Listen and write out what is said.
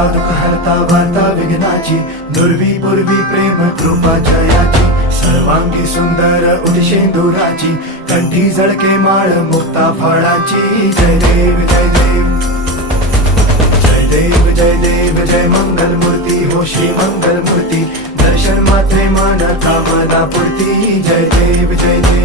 हरता दुःख हरता वार्ता विघ्नाची, दुर्वी पूर्वी प्रेम कृपा जयाची, सर्वांगी सुंदर उदिशेंदुराची, कंठी झळके माळ मुक्ता फळाची. जय देव जय देव जय देव जय देव जय मंगल मूर्ती हो श्री मंगल मूर्ती, दर्शन मात्रे मन कामना पूर्ती. जय देव जय देव